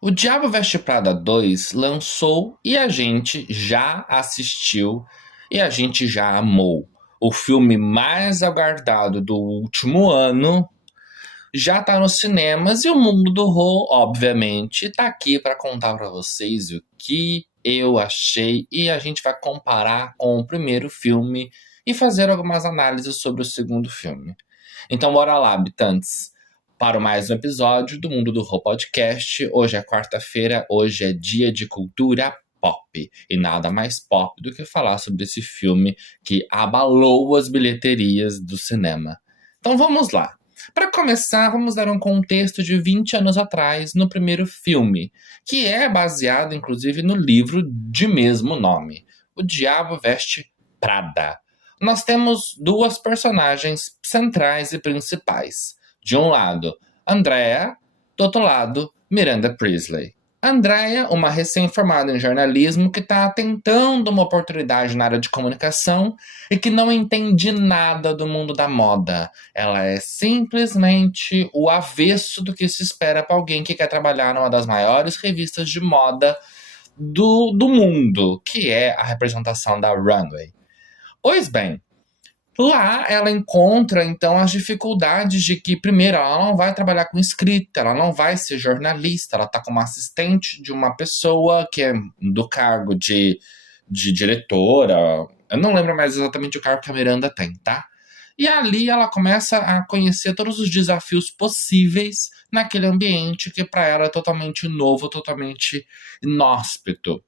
O Diabo Veste Prada 2 lançou e a gente já assistiu e a gente já amou. O filme mais aguardado do último ano já tá nos cinemas e o Mundo do Rô, obviamente, tá aqui para contar para vocês o que eu achei e a gente vai comparar com o primeiro filme e fazer algumas análises sobre o segundo filme. Então bora lá, habitantes, para mais um episódio do Mundo do Rô Podcast. Hoje é quarta-feira, hoje é dia de cultura pop. E nada mais pop do que falar sobre esse filme que abalou as bilheterias do cinema. Então vamos lá. Para começar, vamos dar um contexto de 20 anos atrás, no primeiro filme, que é baseado inclusive no livro de mesmo nome, O Diabo Veste Prada. Nós temos duas personagens centrais e principais. De um lado, Andrea, do outro lado, Miranda Priestley. Andrea, uma recém-formada em jornalismo que está tentando uma oportunidade na área de comunicação e que não entende nada do mundo da moda. Ela é simplesmente o avesso do que se espera para alguém que quer trabalhar numa das maiores revistas de moda do mundo, que é a representação da Runway. Pois bem, lá ela encontra então as dificuldades de que, primeiro, ela não vai trabalhar com escrita, ela não vai ser jornalista, ela está como assistente de uma pessoa que é do cargo de diretora. Eu não lembro mais exatamente o cargo que a Miranda tem, tá? E ali ela começa a conhecer todos os desafios possíveis naquele ambiente que para ela é totalmente novo, totalmente inóspito.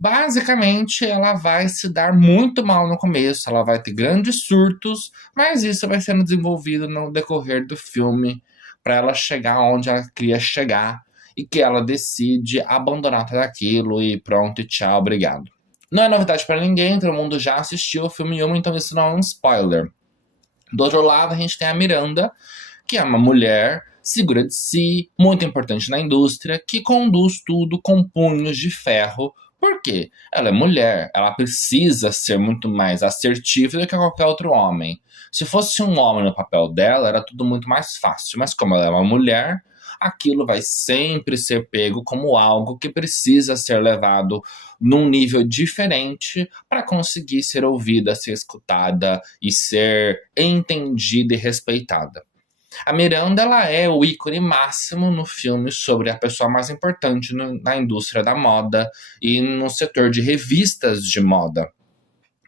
Basicamente, ela vai se dar muito mal no começo, ela vai ter grandes surtos, mas isso vai sendo desenvolvido no decorrer do filme para ela chegar onde ela queria chegar e que ela decide abandonar tudo aquilo e pronto, e tchau, obrigado. Não é novidade para ninguém, todo mundo já assistiu o filme 1, então isso não é um spoiler. Do outro lado, a gente tem a Miranda, que é uma mulher segura de si, muito importante na indústria, que conduz tudo com punhos de ferro. Por quê? Ela é mulher, ela precisa ser muito mais assertiva do que qualquer outro homem. Se fosse um homem no papel dela, era tudo muito mais fácil, mas como ela é uma mulher, aquilo vai sempre ser pego como algo que precisa ser levado num nível diferente para conseguir ser ouvida, ser escutada e ser entendida e respeitada. A Miranda, ela é o ícone máximo no filme sobre a pessoa mais importante na indústria da moda e no setor de revistas de moda.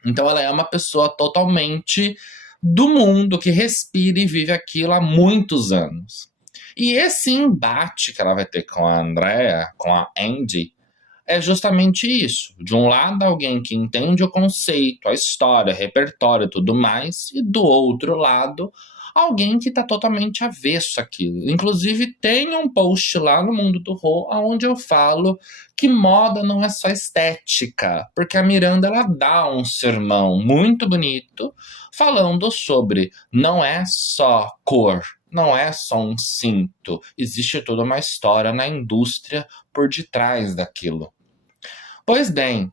Então ela é uma pessoa totalmente do mundo, que respira e vive aquilo há muitos anos. E esse embate que ela vai ter com a Andrea, com a Andy, é justamente isso. De um lado, alguém que entende o conceito, a história, o repertório e tudo mais, e do outro lado, alguém que está totalmente avesso àquilo. Inclusive, tem um post lá no Mundo do Rô onde eu falo que moda não é só estética, porque a Miranda ela dá um sermão muito bonito falando sobre não é só cor, não é só um cinto, existe toda uma história na indústria por detrás daquilo. Pois bem,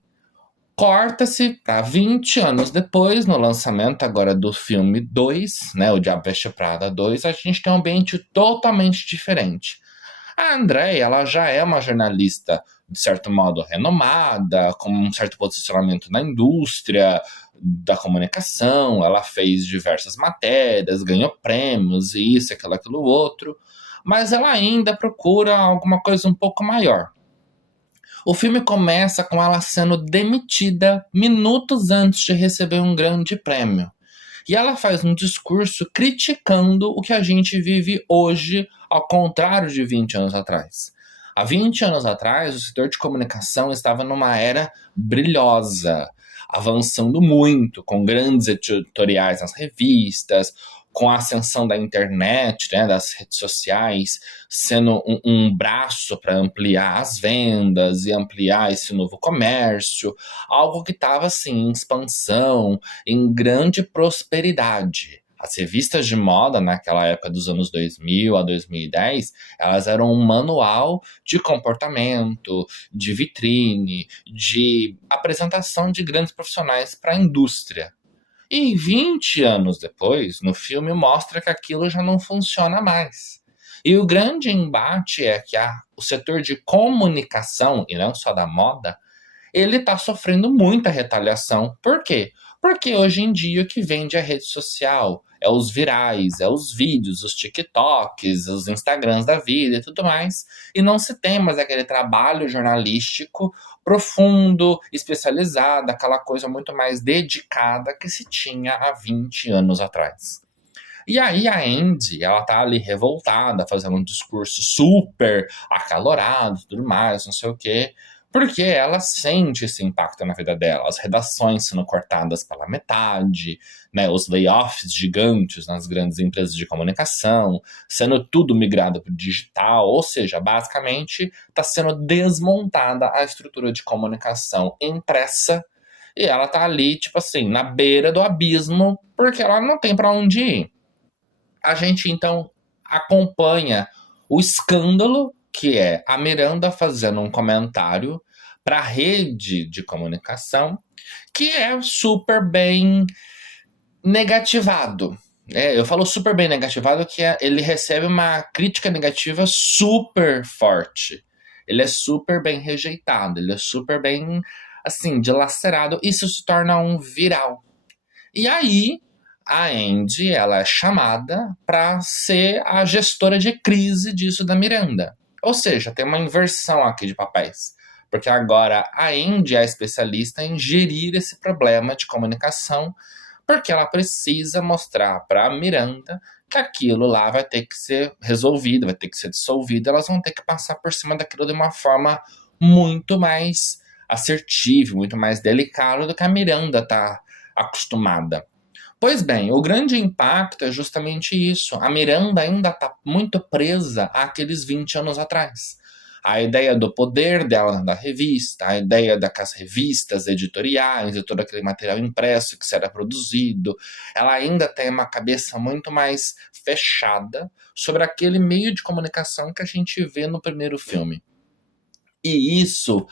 corta-se para 20 anos depois, no lançamento agora do filme 2, né, O Diabo Veste Prada 2, a gente tem um ambiente totalmente diferente. A Andrea, ela já é uma jornalista, de certo modo, renomada, com um certo posicionamento na indústria da comunicação, ela fez diversas matérias, ganhou prêmios, isso, aquilo, outro, mas ela ainda procura alguma coisa um pouco maior. O filme começa com ela sendo demitida minutos antes de receber um grande prêmio. E ela faz um discurso criticando o que a gente vive hoje, ao contrário de 20 anos atrás. Há 20 anos atrás, o setor de comunicação estava numa era brilhosa, avançando muito, com grandes editoriais nas revistas, com a ascensão da internet, né, das redes sociais, sendo um braço para ampliar as vendas e ampliar esse novo comércio, algo que estava assim, em expansão, em grande prosperidade. As revistas de moda, naquela época dos anos 2000 a 2010, elas eram um manual de comportamento, de vitrine, de apresentação de grandes profissionais para a indústria. E 20 anos depois, no filme, mostra que aquilo já não funciona mais. E o grande embate é que o o setor de comunicação, e não só da moda, ele está sofrendo muita retaliação. Por quê? Porque hoje em dia o que vende é a rede social, é os virais, é os vídeos, os TikToks, os Instagrams da vida e tudo mais. E não se tem mais aquele trabalho jornalístico profundo, especializado, aquela coisa muito mais dedicada que se tinha há 20 anos atrás. E aí a Andy, ela tá ali revoltada, fazendo um discurso super acalorado, tudo mais, não sei o quê, porque ela sente esse impacto na vida dela. As redações sendo cortadas pela metade, né, os layoffs gigantes nas grandes empresas de comunicação, sendo tudo migrado para o digital, ou seja, basicamente está sendo desmontada a estrutura de comunicação impressa e ela tá ali, tipo assim, na beira do abismo, porque ela não tem para onde ir. A gente então acompanha o escândalo que é a Miranda fazendo um comentário para a rede de comunicação que é super bem negativado. Eu falo super bem negativado que ele recebe uma crítica negativa super forte. Ele é super bem rejeitado, ele é super bem, assim, dilacerado. Isso se torna um viral. E aí, a Andy, ela é chamada para ser a gestora de crise disso da Miranda. Ou seja, tem uma inversão aqui de papéis. Porque agora a Andy é a especialista em gerir esse problema de comunicação, porque ela precisa mostrar para a Miranda que aquilo lá vai ter que ser resolvido, vai ter que ser dissolvido, elas vão ter que passar por cima daquilo de uma forma muito mais assertiva, muito mais delicada do que a Miranda está acostumada. Pois bem, o grande impacto é justamente isso. A Miranda ainda está muito presa àqueles 20 anos atrás. A ideia do poder dela da revista, a ideia das revistas editoriais e todo aquele material impresso que será produzido, ela ainda tem uma cabeça muito mais fechada sobre aquele meio de comunicação que a gente vê no primeiro filme. E isso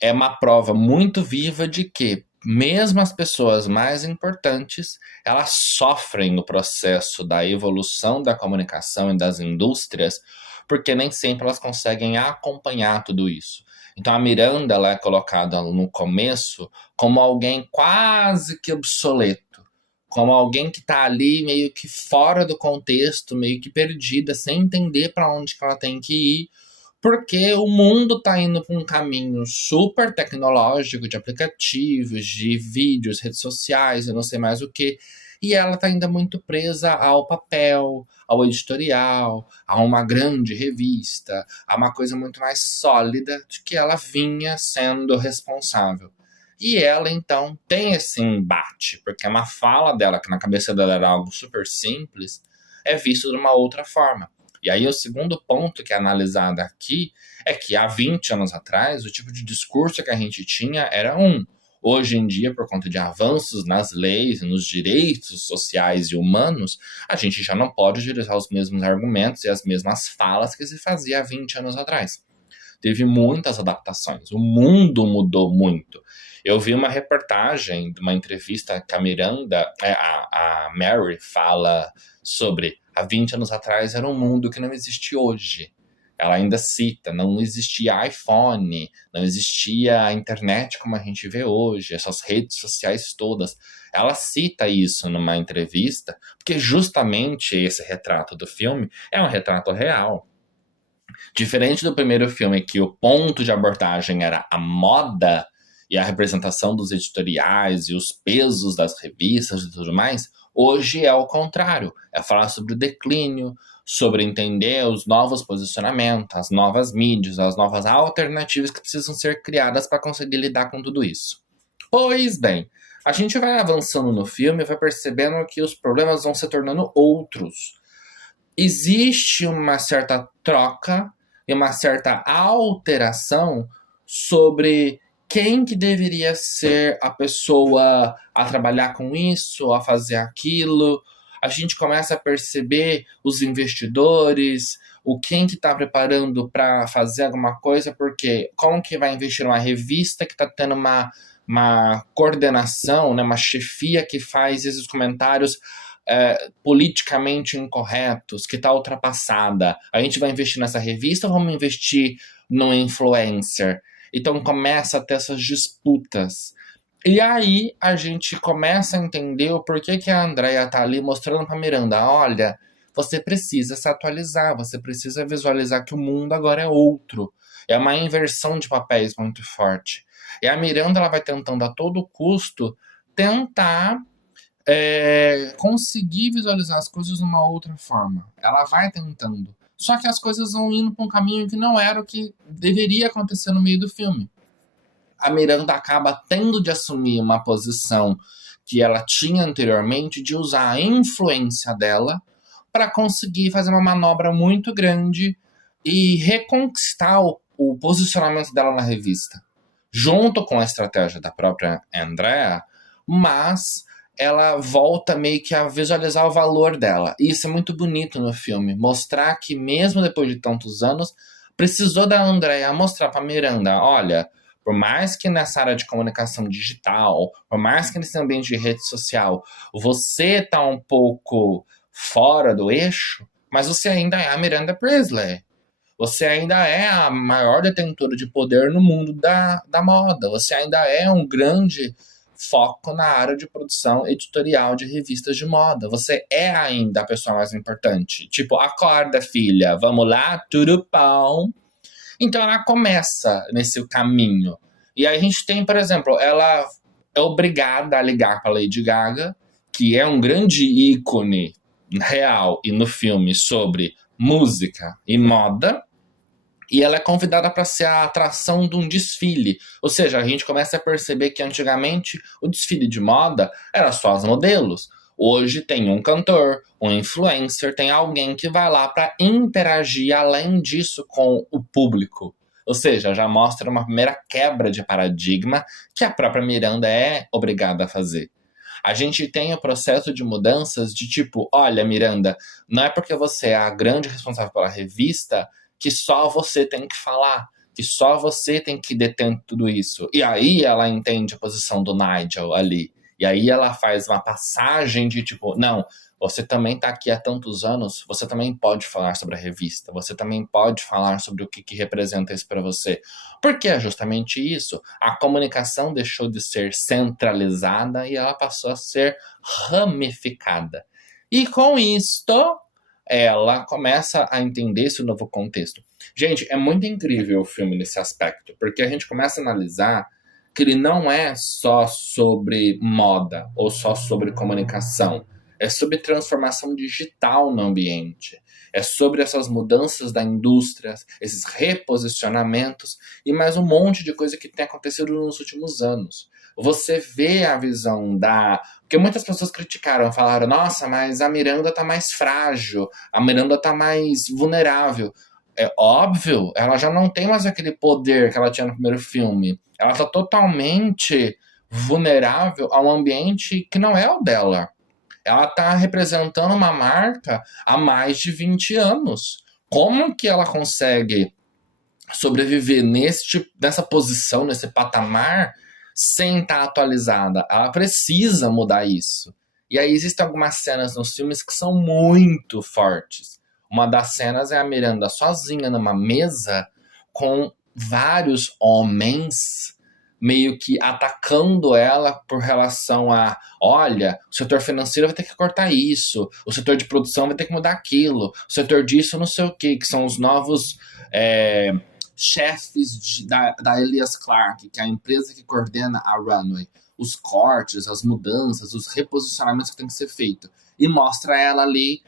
é uma prova muito viva de que mesmo as pessoas mais importantes, elas sofrem no processo da evolução da comunicação e das indústrias, porque nem sempre elas conseguem acompanhar tudo isso. Então a Miranda, ela é colocada no começo como alguém quase que obsoleto, como alguém que está ali meio que fora do contexto, meio que perdida, sem entender para onde que ela tem que ir, porque o mundo está indo para um caminho super tecnológico de aplicativos, de vídeos, redes sociais, eu não sei mais o que. E ela está ainda muito presa ao papel, ao editorial, a uma grande revista, a uma coisa muito mais sólida de que ela vinha sendo responsável. E ela, então, tem esse embate, porque uma fala dela, que na cabeça dela era algo super simples, é visto de uma outra forma. E aí o segundo ponto que é analisado aqui é que há 20 anos atrás, o tipo de discurso que a gente tinha era um. Hoje em dia, por conta de avanços nas leis, nos direitos sociais e humanos, a gente já não pode utilizar os mesmos argumentos e as mesmas falas que se fazia há 20 anos atrás. Teve muitas adaptações, o mundo mudou muito. Eu vi uma reportagem de uma entrevista que a Miranda, a Mary, fala sobre há 20 anos atrás era um mundo que não existe hoje. Ela ainda cita, não existia iPhone, não existia a internet como a gente vê hoje, essas redes sociais todas. Ela cita isso numa entrevista, porque justamente esse retrato do filme é um retrato real. Diferente do primeiro filme, que o ponto de abordagem era a moda e a representação dos editoriais e os pesos das revistas e tudo mais, hoje é o contrário. É falar sobre o declínio, sobre entender os novos posicionamentos, as novas mídias, as novas alternativas que precisam ser criadas para conseguir lidar com tudo isso. Pois bem, a gente vai avançando no filme e vai percebendo que os problemas vão se tornando outros. Existe uma certa troca e uma certa alteração sobre quem que deveria ser a pessoa a trabalhar com isso, a fazer aquilo. A gente começa a perceber os investidores, o quem que está preparando para fazer alguma coisa, porque como que vai investir numa revista que está tendo uma coordenação, né, uma chefia que faz esses comentários politicamente incorretos, que está ultrapassada. A gente vai investir nessa revista ou vamos investir no influencer? Então começa a ter essas disputas. E aí a gente começa a entender o porquê que a Andrea tá ali mostrando pra Miranda, olha, você precisa se atualizar, você precisa visualizar que o mundo agora é outro. É uma inversão de papéis muito forte. E a Miranda ela vai tentando a todo custo tentar conseguir visualizar as coisas de uma outra forma. Ela vai tentando. Só que as coisas vão indo para um caminho que não era o que deveria acontecer no meio do filme. A Miranda acaba tendo de assumir uma posição que ela tinha anteriormente de usar a influência dela para conseguir fazer uma manobra muito grande e reconquistar o posicionamento dela na revista, junto com a estratégia da própria Andrea, mas ela volta meio que a visualizar o valor dela. E isso é muito bonito no filme, mostrar que mesmo depois de tantos anos, precisou da Andrea mostrar para Miranda, olha, por mais que nessa área de comunicação digital, por mais que nesse ambiente de rede social, você tá um pouco fora do eixo, mas você ainda é a Miranda Priestly. Você ainda é a maior detentora de poder no mundo da moda. Você ainda é um grande foco na área de produção editorial de revistas de moda. Você é ainda a pessoa mais importante. Tipo, acorda, filha, vamos lá, tudo bom. Então ela começa nesse caminho. E aí a gente tem, por exemplo, ela é obrigada a ligar para Lady Gaga, que é um grande ícone real e no filme sobre música e moda, e ela é convidada para ser a atração de um desfile. Ou seja, a gente começa a perceber que antigamente o desfile de moda era só os modelos. Hoje tem um cantor, um influencer, tem alguém que vai lá para interagir além disso com o público. Ou seja, já mostra uma primeira quebra de paradigma que a própria Miranda é obrigada a fazer. A gente tem o processo de mudanças de tipo, olha, Miranda, não é porque você é a grande responsável pela revista que só você tem que falar, que só você tem que deter tudo isso. E aí ela entende a posição do Nigel ali. E aí ela faz uma passagem de tipo, não, você também está aqui há tantos anos, você também pode falar sobre a revista, você também pode falar sobre o que representa isso para você. Porque é justamente isso. A comunicação deixou de ser centralizada e ela passou a ser ramificada. E com isto, ela começa a entender esse novo contexto. Gente, é muito incrível o filme nesse aspecto, porque a gente começa a analisar que ele não é só sobre moda ou só sobre comunicação. É sobre transformação digital no ambiente. É sobre essas mudanças da indústria, esses reposicionamentos e mais um monte de coisa que tem acontecido nos últimos anos. Você vê a visão da... Porque muitas pessoas criticaram, falaram, nossa, mas a Miranda tá mais frágil, a Miranda tá mais vulnerável. É óbvio, ela já não tem mais aquele poder que ela tinha no primeiro filme. Ela tá totalmente vulnerável a um ambiente que não é o dela. Ela tá representando uma marca há mais de 20 anos. Como que ela consegue sobreviver nessa posição, nesse patamar, sem estar atualizada? Ela precisa mudar isso. E aí existem algumas cenas nos filmes que são muito fortes. Uma das cenas é a Miranda sozinha numa mesa com vários homens meio que atacando ela por relação a, olha, o setor financeiro vai ter que cortar isso, o setor de produção vai ter que mudar aquilo, o setor disso não sei o que são os novos chefes da Elias Clark, que é a empresa que coordena a Runway, os cortes, as mudanças, os reposicionamentos que tem que ser feito. E mostra ela ali,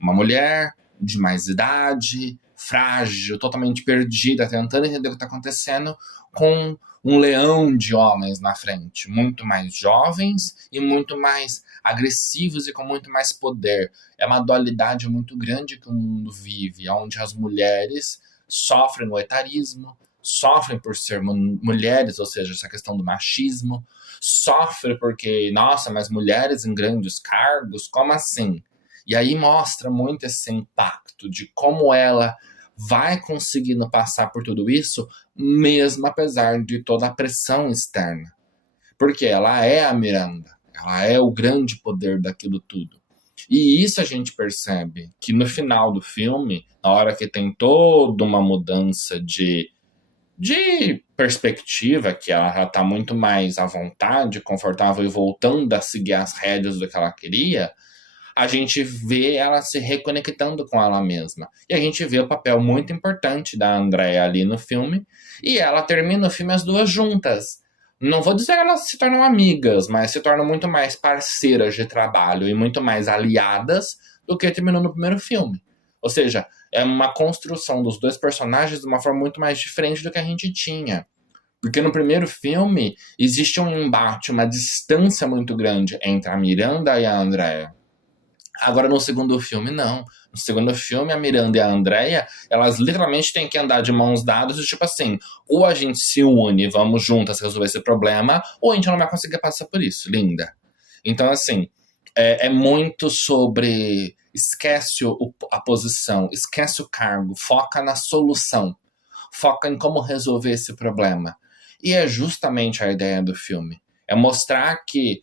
uma mulher de mais idade, frágil, totalmente perdida, tentando entender o que está acontecendo, com um leão de homens na frente, muito mais jovens e muito mais agressivos e com muito mais poder. É uma dualidade muito grande que o mundo vive, onde as mulheres sofrem no etarismo, sofrem por ser mulheres, ou seja, essa questão do machismo, sofrem porque, nossa, mas mulheres em grandes cargos, como assim? E aí mostra muito esse impacto de como ela vai conseguindo passar por tudo isso, mesmo apesar de toda a pressão externa. Porque ela é a Miranda, ela é o grande poder daquilo tudo. E isso a gente percebe que no final do filme, na hora que tem toda uma mudança de perspectiva, que ela já tá muito mais à vontade, confortável e voltando a seguir as rédeas do que ela queria, a gente vê ela se reconectando com ela mesma. E a gente vê o papel muito importante da Andrea ali no filme, e ela termina o filme as duas juntas. Não vou dizer que elas se tornam amigas, mas se tornam muito mais parceiras de trabalho e muito mais aliadas do que terminou no primeiro filme. Ou seja, é uma construção dos dois personagens de uma forma muito mais diferente do que a gente tinha. Porque no primeiro filme existe um embate, uma distância muito grande entre a Miranda e a Andrea. Agora no segundo filme, não. No segundo filme, a Miranda e a Andrea, elas literalmente têm que andar de mãos dadas, tipo assim, ou a gente se une, vamos juntas resolver esse problema, ou a gente não vai conseguir passar por isso, linda. Então, assim, é muito sobre esquece a posição, esquece o cargo, foca na solução, foca em como resolver esse problema. E é justamente a ideia do filme. É mostrar que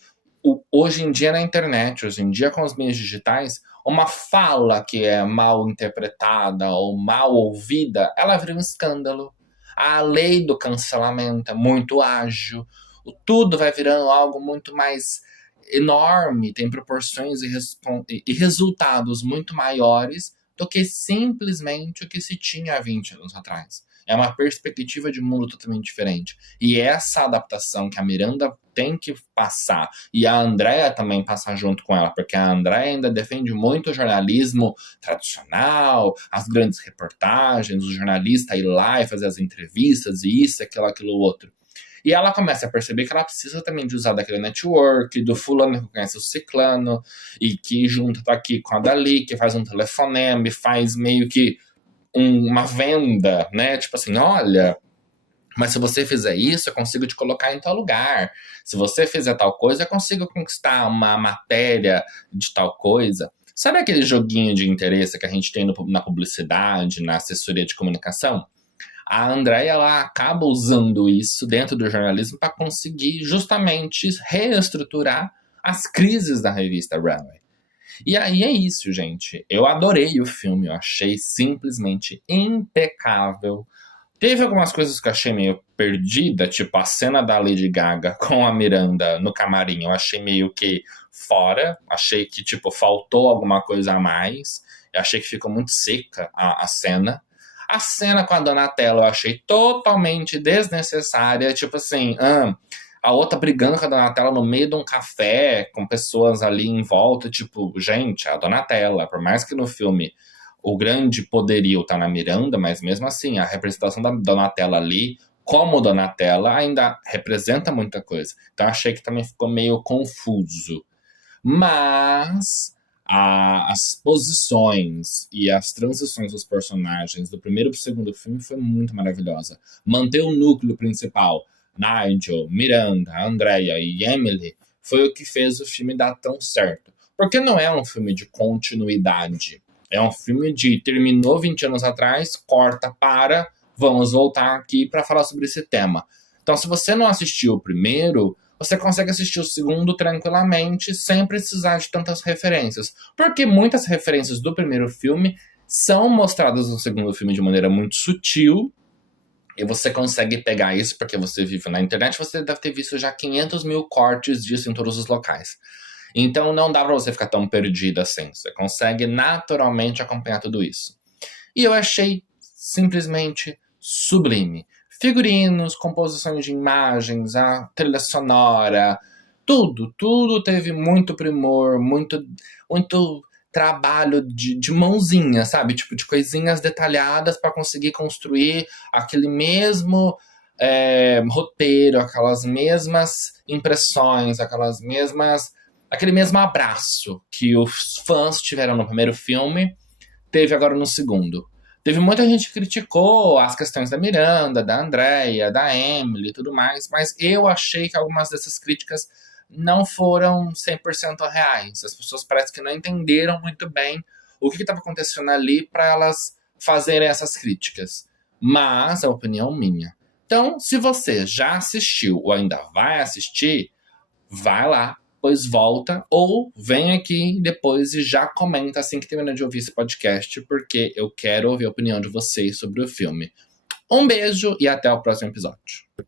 hoje em dia na internet, hoje em dia com os meios digitais, uma fala que é mal interpretada ou mal ouvida, ela vira um escândalo. A lei do cancelamento é muito ágil, tudo vai virando algo muito mais enorme, tem proporções e resultados muito maiores do que simplesmente o que se tinha há 20 anos atrás. É uma perspectiva de mundo totalmente diferente. E essa adaptação que a Miranda tem que passar, e a Andrea também passar junto com ela, porque a Andrea ainda defende muito o jornalismo tradicional, as grandes reportagens, o jornalista ir lá e fazer as entrevistas, e isso, aquilo, outro. E ela começa a perceber que ela precisa também de usar daquele network, do fulano que conhece o ciclano, e que junto tá aqui com a Dali, que faz um telefonema, e faz meio que uma venda, né? Tipo assim, olha, mas se você fizer isso, eu consigo te colocar em tal lugar. Se você fizer tal coisa, eu consigo conquistar uma matéria de tal coisa. Sabe aquele joguinho de interesse que a gente tem na publicidade, na assessoria de comunicação? A Andrea, ela acaba usando isso dentro do jornalismo para conseguir justamente reestruturar as crises da revista Runway. E aí é isso, gente. Eu adorei o filme, eu achei simplesmente impecável. Teve algumas coisas que eu achei meio perdida, tipo a cena da Lady Gaga com a Miranda no camarim, eu achei meio que fora. Achei que, tipo, faltou alguma coisa a mais. Eu achei que ficou muito seca a cena. A cena com a Donatella eu achei totalmente desnecessária. Tipo assim, a outra brigando com a Donatella no meio de um café, com pessoas ali em volta. Tipo, gente, a Donatella, por mais que no filme o grande poderio tá na Miranda, mas mesmo assim, a representação da Donatella ali, como Donatella, ainda representa muita coisa. Então achei que também ficou meio confuso. Mas as posições e as transições dos personagens do primeiro para o segundo filme foi muito maravilhosa. Manter o núcleo principal, Nigel, Miranda, Andrea e Emily, foi o que fez o filme dar tão certo. Porque não é um filme de continuidade. É um filme de terminou 20 anos atrás, corta para, vamos voltar aqui para falar sobre esse tema. Então, se você não assistiu o primeiro, você consegue assistir o segundo tranquilamente, sem precisar de tantas referências. Porque muitas referências do primeiro filme são mostradas no segundo filme de maneira muito sutil, e você consegue pegar isso porque você vive na internet, você deve ter visto já 500 mil cortes disso em todos os locais. Então não dá pra você ficar tão perdido assim. Você consegue naturalmente acompanhar tudo isso. E eu achei simplesmente sublime. Figurinos, composições de imagens, a trilha sonora, tudo teve muito primor, muito trabalho de mãozinha, sabe? Tipo, de coisinhas detalhadas para conseguir construir aquele mesmo roteiro, aquelas mesmas impressões, aquele mesmo abraço que os fãs tiveram no primeiro filme, teve agora no segundo. Teve muita gente que criticou as questões da Miranda, da Andrea, da Emily e tudo mais, mas eu achei que algumas dessas críticas não foram 100% reais. As pessoas parece que não entenderam muito bem o que estava acontecendo ali para elas fazerem essas críticas. Mas é a opinião minha. Então, se você já assistiu ou ainda vai assistir, vai lá, depois volta, ou vem aqui depois e já comenta assim que terminar de ouvir esse podcast, porque eu quero ouvir a opinião de vocês sobre o filme. Um beijo e até o próximo episódio.